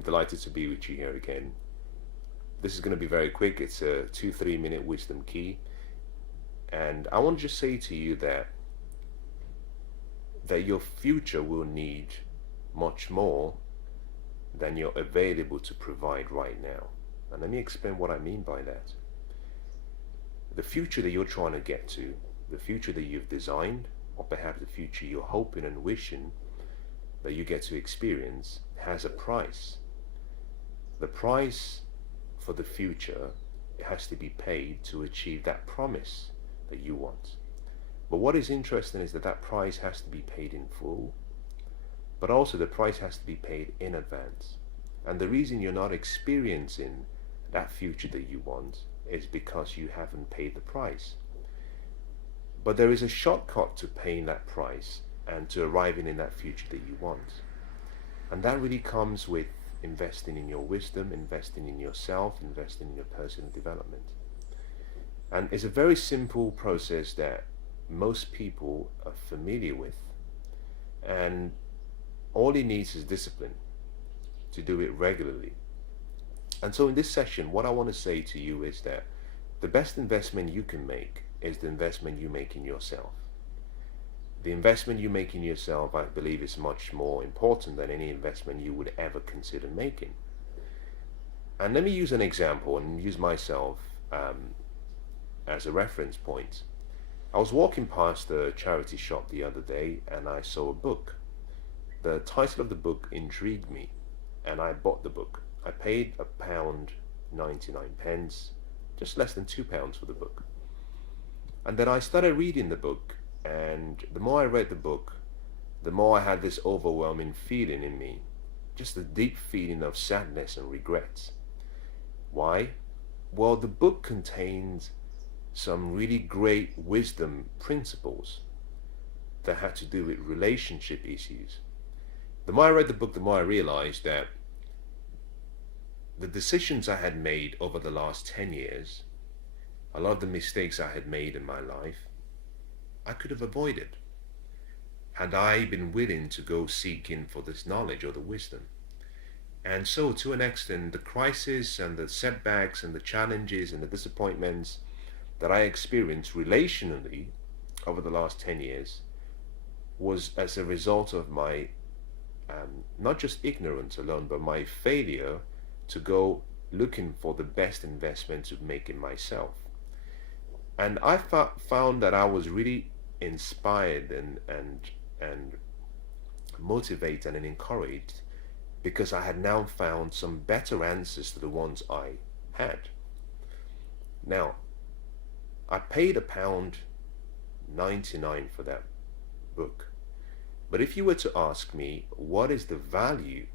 I'm delighted to be with you here again. This is going to be very quick. It's a 2-3 minute wisdom key. And I want to just say to you that your future will need much more than you're available to provide right now. And let me explain what I mean by that. The future that you're trying to get to, the future that you've designed, or perhaps the future you're hoping and wishing that you get to experience, has a price. The price for the future has to be paid to achieve that promise that you want. But what is interesting is that that price has to be paid in full, but also the price has to be paid in advance. And the reason you're not experiencing that future that you want is because you haven't paid the price. But there is a shortcut to paying that price and to arriving in that future that you want. And that really comes with investing in your wisdom, investing in yourself, investing in your personal development. And it's a very simple process that most people are familiar with. And all it needs is discipline to do it regularly. And so in this session, what I want to say to you is that the best investment you can make is the investment you make in yourself. The investment you make in yourself, I believe, is much more important than any investment you would ever consider making. And let me use an example and use myself as a reference point. I was walking past a charity shop the other day and I saw a book. The title of the book intrigued me and I bought the book. I paid £1.99, just less than £2 for the book. And then I started reading the book, and the more I read the book, the more I had this overwhelming feeling in me, just a deep feeling of sadness and regret. Why? Well, the book contains some really great wisdom principles that had to do with relationship issues. The more I read the book, the more I realized that the decisions I had made over the last 10 years, a lot of the mistakes I had made in my life, I could have avoided had I been willing to go seeking for this knowledge or the wisdom. And so to an extent, the crisis and the setbacks and the challenges and the disappointments that I experienced relationally over the last 10 years was as a result of my not just ignorance alone, but my failure to go looking for the best investment to make in myself. And I found that I was really inspired and motivated and encouraged because I had now found some better answers to the ones I had. Now, I paid £1.99 for that book. But if you were to ask me, what is the value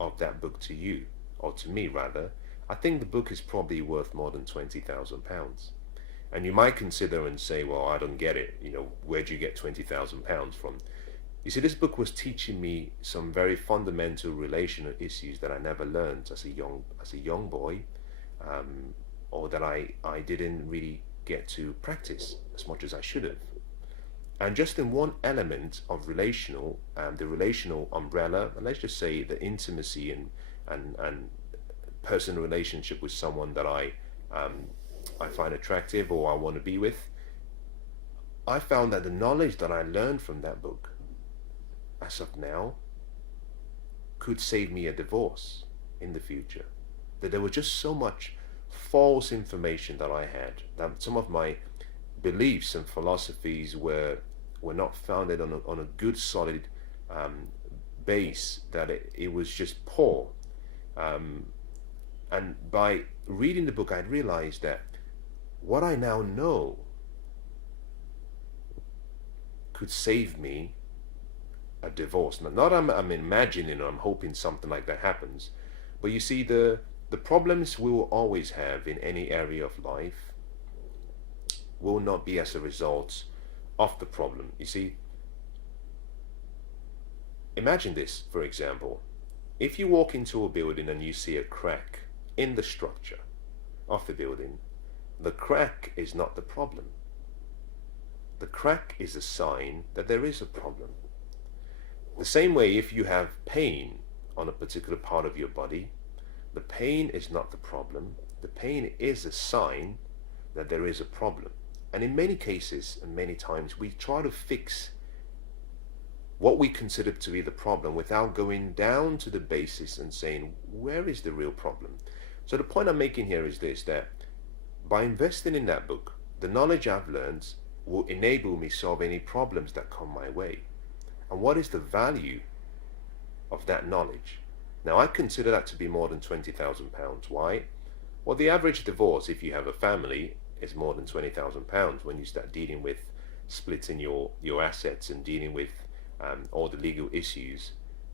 of that book to you, or to me rather, I think the book is probably worth more than £20,000. And you might consider and say, well, I don't get it. Where do you get £20,000 from? You see, this book was teaching me some very fundamental relational issues that I never learned as a young boy, or that I didn't really get to practice as much as I should have. And just in one element of the relational umbrella, and let's just say the intimacy and personal relationship with someone that I find attractive or I want to be with, I found that the knowledge that I learned from that book, as of now, could save me a divorce in the future. That there was just so much false information that I had, that some of my beliefs and philosophies were not founded on a good solid base, that it was just poor. And by reading the book, I realized that what I now know could save me a divorce. Not I'm imagining or I'm hoping something like that happens, but you see, the problems we will always have in any area of life will not be as a result of the problem. You see, imagine this, for example. If you walk into a building and you see a crack in the structure of the building, the crack is not the problem. The crack is a sign that there is a problem. The same way, if you have pain on a particular part of your body, the pain is not the problem. The pain is a sign that there is a problem. And in many cases and many times we try to fix what we consider to be the problem without going down to the basis and saying, where is the real problem? So the point I'm making here is this, that by investing in that book, the knowledge I've learned will enable me solve any problems that come my way. And what is the value of that knowledge? Now, I consider that to be more than £20,000. Why? Well, the average divorce, if you have a family, is more than £20,000 when you start dealing with splitting your assets and dealing with all the legal issues.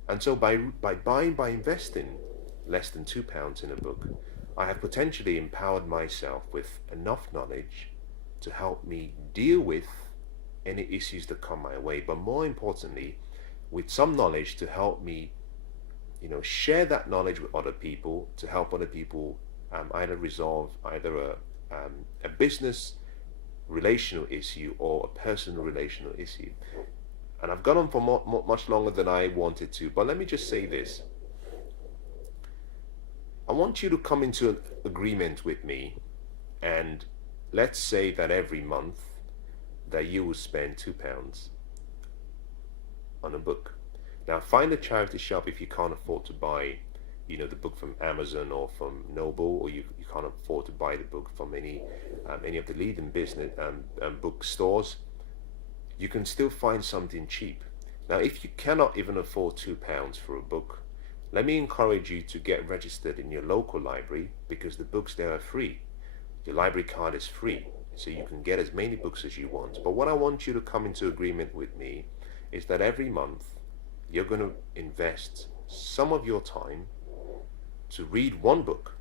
And so by investing less than £2 in a book, I have potentially empowered myself with enough knowledge to help me deal with any issues that come my way, but more importantly, with some knowledge to help me, share that knowledge with other people, to help other people either resolve either a business relational issue or a personal relational issue. And I've gone on for much longer than I wanted to, but let me just say this. I want you to come into an agreement with me, and let's say that every month that you will spend £2 on a book. Now, find a charity shop if you can't afford to buy, the book from Amazon or from Noble, or you can't afford to buy the book from any of the leading business bookstores. You can still find something cheap. Now, if you cannot even afford £2 for a book, let me encourage you to get registered in your local library, because the books there are free. Your library card is free, so you can get as many books as you want. But what I want you to come into agreement with me is that every month you're going to invest some of your time to read one book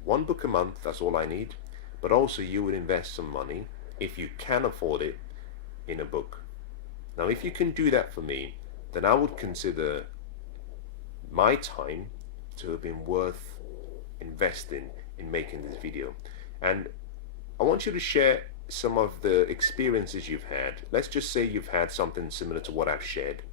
a month. That's all I need. But also you would invest some money, if you can afford it, in a book. Now, if you can do that for me, then I would consider my time to have been worth investing in making this video. And I want you to share some of the experiences you've had. Let's just say you've had something similar to what I've shared.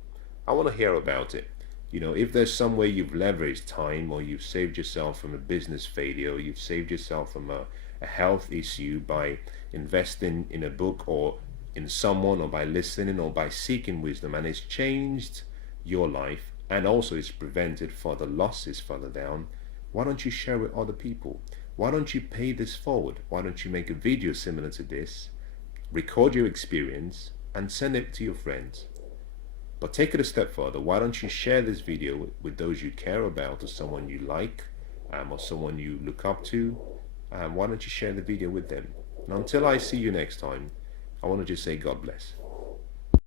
I want to hear about it. If there's some way you've leveraged time, or you've saved yourself from a business failure, or you've saved yourself from a health issue by investing in a book or in someone, or by listening, or by seeking wisdom, and it's changed your life, and also it's prevented further losses further down, why don't you share with other people? Why don't you pay this forward? Why don't you make a video similar to this, record your experience, and send it to your friends? But take it a step further. Why don't you share this video with those you care about, or someone you like, or someone you look up to? Why don't you share the video with them? And until I see you next time, I want to just say God bless.